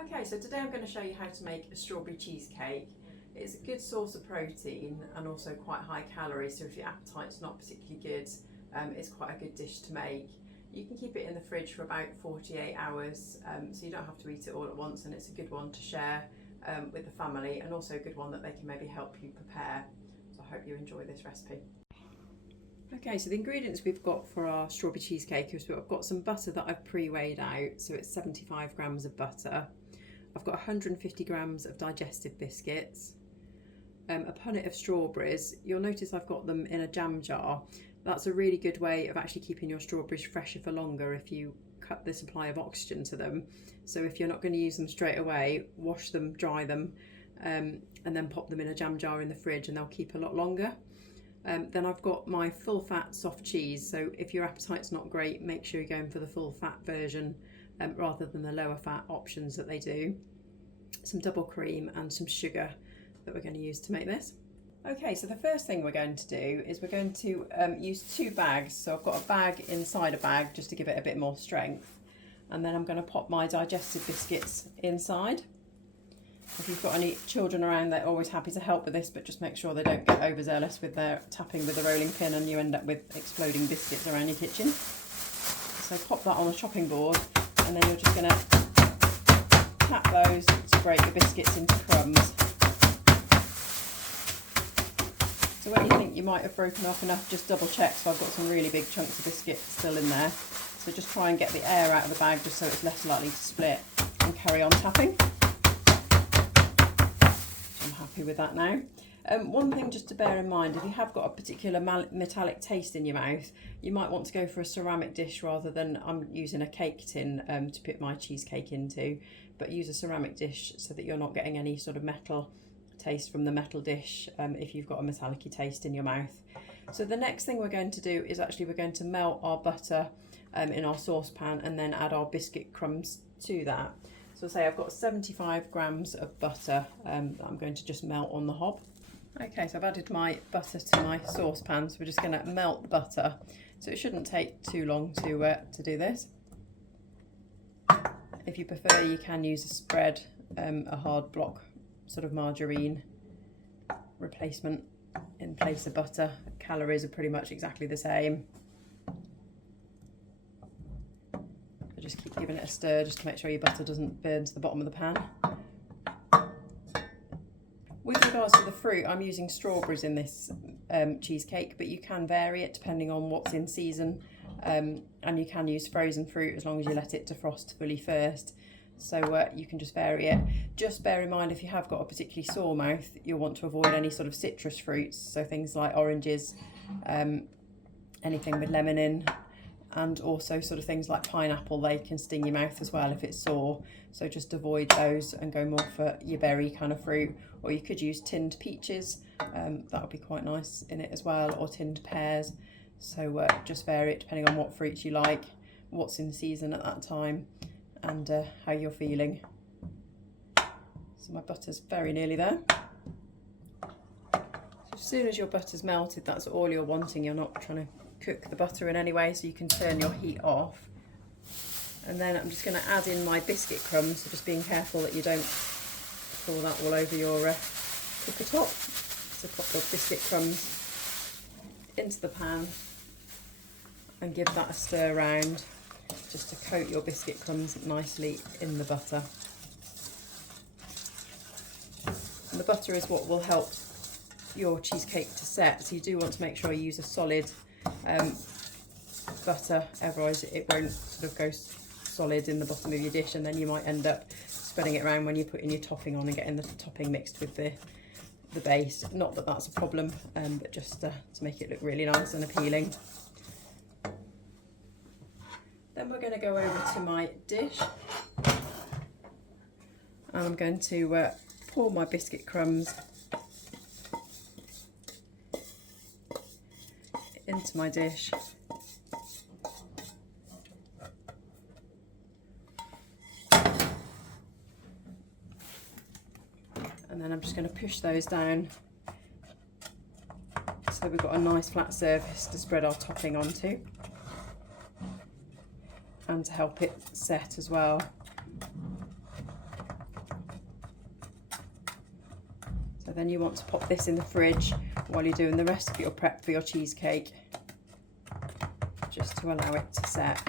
Okay, so today I'm going to show you how to make a strawberry cheesecake. It's a good source of protein and also quite high calories, so if your appetite's not particularly good, it's quite a good dish to make. You can keep it in the fridge for about 48 hours, so you don't have to eat it all at once, and it's a good one to share with the family, and also a good one that they can maybe help you prepare. So I hope you enjoy this recipe. Okay, so the ingredients we've got for our strawberry cheesecake is I've got some butter that I've pre-weighed out, so it's 75 grams of butter. I've got 150 grams of digestive biscuits, a punnet of strawberries. You'll notice I've got them in a jam jar. That's a really good way of actually keeping your strawberries fresher for longer if you cut the supply of oxygen to them. So if you're not going to use them straight away, wash them, dry them, and then pop them in a jam jar in the fridge, and they'll keep a lot longer. Then I've got my full fat soft cheese, so if your appetite's not great, make sure you're going for the full fat version rather than the lower fat options that they do. Some double cream and some sugar that we're going to use to make this. Okay, so the first thing we're going to do is we're going to use 2 bags. So I've got a bag inside a bag just to give it a bit more strength, and then I'm going to pop my digestive biscuits inside. If you've got any children around, they're always happy to help with this, but just make sure they don't get overzealous with their tapping with the rolling pin and you end up with exploding biscuits around your kitchen. So pop that on a chopping board, and then you're just going to tap those to break the biscuits into crumbs. So when you think you might have broken off enough, just double check. So I've got some really big chunks of biscuit still in there. So just try and get the air out of the bag just so it's less likely to split, and carry on tapping. I'm happy with that now. One thing just to bear in mind, if you have got a particular metallic taste in your mouth, you might want to go for a ceramic dish rather than, I'm using a cake tin to put my cheesecake into, but use a ceramic dish so that you're not getting any sort of metal taste from the metal dish if you've got a metallic-y taste in your mouth. So the next thing we're going to do is actually we're going to melt our butter in our saucepan and then add our biscuit crumbs to that. So say I've got 75 grams of butter that I'm going to just melt on the hob. Okay, so I've added my butter to my saucepan, so we're just going to melt the butter. So it shouldn't take too long to do this. If you prefer, you can use a spread, a hard block sort of margarine replacement in place of butter. Calories are pretty much exactly the same. Just keep giving it a stir just to make sure your butter doesn't burn to the bottom of the pan. With regards to the fruit, I'm using strawberries in this cheesecake, but you can vary it depending on what's in season, and you can use frozen fruit as long as you let it defrost fully first. So you can just vary it. Just bear in mind, if you have got a particularly sore mouth, you'll want to avoid any sort of citrus fruits, so things like oranges, anything with lemon in, and also sort of things like pineapple. They can sting your mouth as well if it's sore, so just avoid those and go more for your berry kind of fruit. Or you could use tinned peaches, that would be quite nice in it as well, or tinned pears. So just vary it depending on what fruits you like, what's in season at that time, and how you're feeling. So my butter's very nearly there. So as soon as your butter's melted, that's all you're wanting. You're not trying to cook the butter in any way, so you can turn your heat off. And then I'm just going to add in my biscuit crumbs, so just being careful that you don't pour that all over your cooker top. So pop your biscuit crumbs into the pan and give that a stir around just to coat your biscuit crumbs nicely in the butter. And the butter is what will help your cheesecake to set, so you do want to make sure you use a solid butter, otherwise it won't sort of go solid in the bottom of your dish, and then you might end up spreading it around when you're putting your topping on and getting the topping mixed with the base. Not that that's a problem, but just to make it look really nice and appealing. Then we're going to go over to my dish, and I'm going to pour my biscuit crumbs into my dish. And then I'm just going to push those down so we've got a nice flat surface to spread our topping onto, and to help it set as well. So then you want to pop this in the fridge while you're doing the rest of your prep for your cheesecake, just to allow it to set.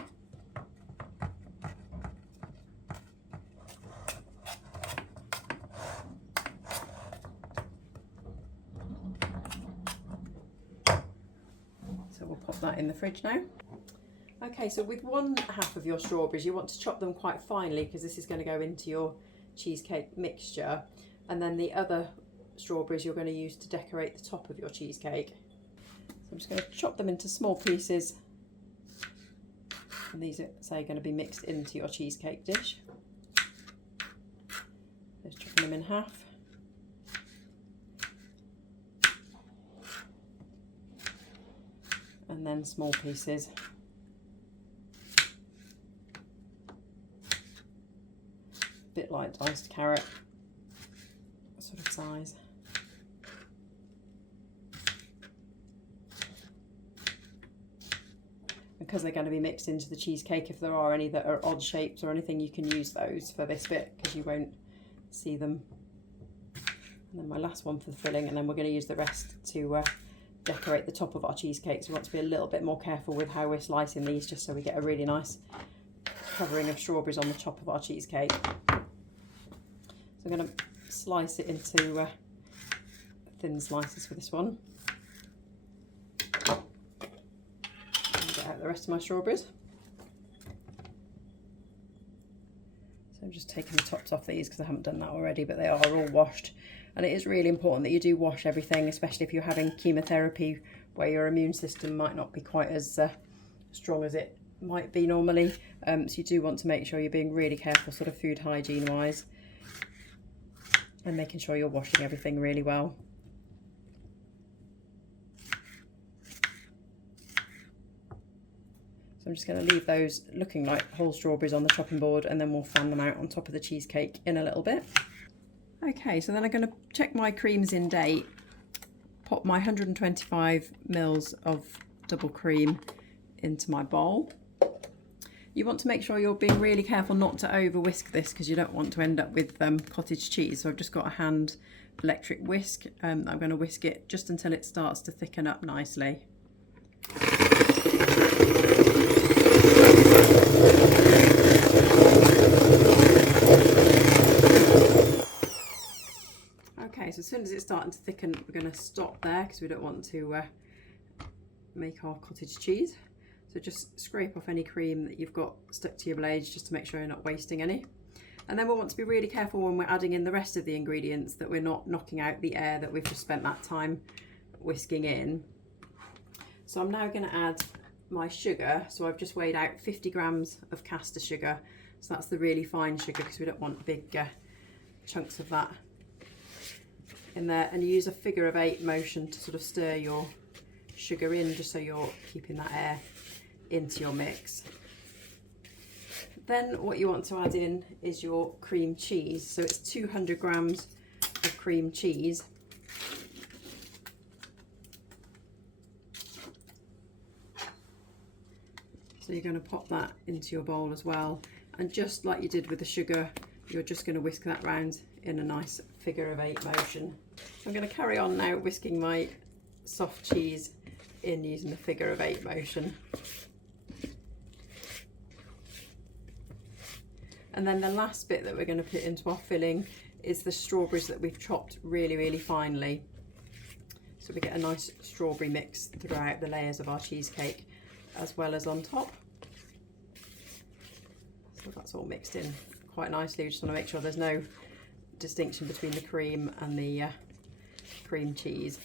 So we'll pop that in the fridge now. Okay, so with 1/2 of your strawberries, you want to chop them quite finely because this is going to go into your cheesecake mixture, and then the other strawberries you're going to use to decorate the top of your cheesecake. So I'm just going to chop them into small pieces, and these are, say, going to be mixed into your cheesecake dish. Just chopping them in half. And then small pieces. A bit like diced carrot sort of size. Because they're going to be mixed into the cheesecake, if there are any that are odd shapes or anything, you can use those for this bit because you won't see them. And then my last one for the filling, and then we're going to use the rest to decorate the top of our cheesecakes. We want to be a little bit more careful with how we're slicing these, just so we get a really nice covering of strawberries on the top of our cheesecake. So I'm going to slice it into thin slices for this one. And get out the rest of my strawberries. So I'm just taking the tops off these because I haven't done that already, but they are all washed. And it is really important that you do wash everything, especially if you're having chemotherapy where your immune system might not be quite as strong as it might be normally. So you do want to make sure you're being really careful sort of food hygiene wise, and making sure you're washing everything really well. So I'm just going to leave those looking like whole strawberries on the chopping board, and then we'll fan them out on top of the cheesecake in a little bit. Okay, so then I'm going to check my creams in date, pop my 125 mils of double cream into my bowl. You want to make sure you're being really careful not to over whisk this, because you don't want to end up with cottage cheese. So I've just got a hand electric whisk. I'm going to whisk it just until it starts to thicken up nicely. Okay, so as soon as it's starting to thicken, we're going to stop there because we don't want to make our cottage cheese. So just scrape off any cream that you've got stuck to your blades, just to make sure you're not wasting any. And then we'll want to be really careful when we're adding in the rest of the ingredients that we're not knocking out the air that we've just spent that time whisking in. So I'm now going to add my sugar. So I've just weighed out 50 grams of caster sugar. So that's the really fine sugar, because we don't want big chunks of that in there. And you use a figure of 8 motion to sort of stir your sugar in, just so you're keeping that air into your mix. Then what you want to add in is your cream cheese. So it's 200 grams of cream cheese. So you're going to pop that into your bowl as well, and just like you did with the sugar, you're just going to whisk that round in a nice figure of 8 motion. I'm going to carry on now whisking my soft cheese in using the figure of 8 motion. And then the last bit that we're going to put into our filling is the strawberries that we've chopped really, really finely. So we get a nice strawberry mix throughout the layers of our cheesecake, as well as on top. So that's all mixed in quite nicely. We just want to make sure there's no distinction between the cream and the cream cheese.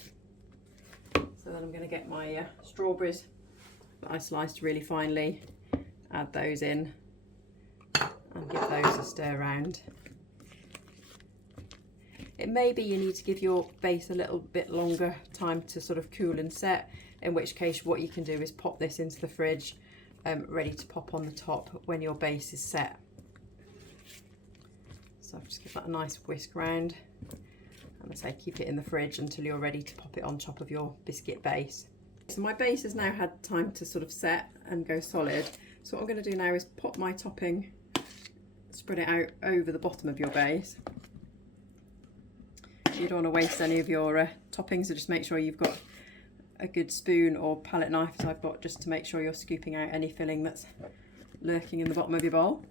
So then I'm going to get my strawberries that I sliced really finely, add those in, and give those a stir around. It may be you need to give your base a little bit longer time to sort of cool and set, in which case what you can do is pop this into the fridge ready to pop on the top when your base is set. So I'll just give that a nice whisk round, and I say keep it in the fridge until you're ready to pop it on top of your biscuit base. So my base has now had time to sort of set and go solid. So what I'm going to do now is pop my topping, spread it out over the bottom of your base. You don't want to waste any of your toppings, so just make sure you've got a good spoon or palette knife, as I've got, just to make sure you're scooping out any filling that's lurking in the bottom of your bowl.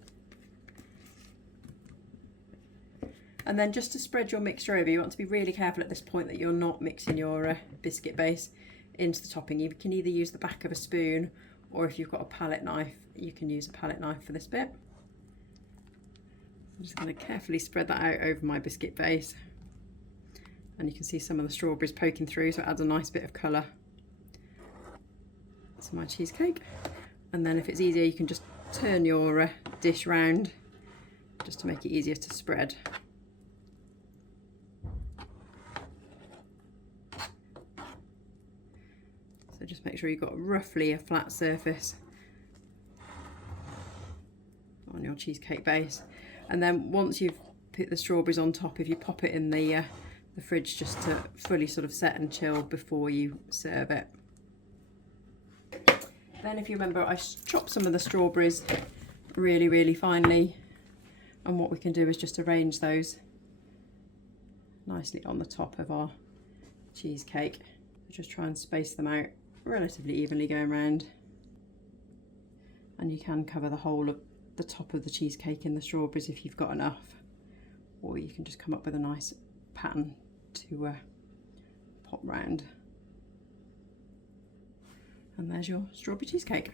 And then just to spread your mixture over, you want to be really careful at this point that you're not mixing your biscuit base into the topping. You can either use the back of a spoon, or if you've got a palette knife, you can use a palette knife for this bit. I'm just going to carefully spread that out over my biscuit base. And you can see some of the strawberries poking through, so it adds a nice bit of colour to my cheesecake. And then if it's easier, you can just turn your dish round just to make it easier to spread. So just make sure you've got roughly a flat surface on your cheesecake base. And then once you've put the strawberries on top, if you pop it in the fridge just to fully sort of set and chill before you serve it. Then if you remember, I chopped some of the strawberries really finely, and what we can do is just arrange those nicely on the top of our cheesecake. Just try and space them out relatively evenly going around, and you can cover the whole of the top of the cheesecake in the strawberries if you've got enough, or you can just come up with a nice pattern to pop round. And there's your strawberry cheesecake.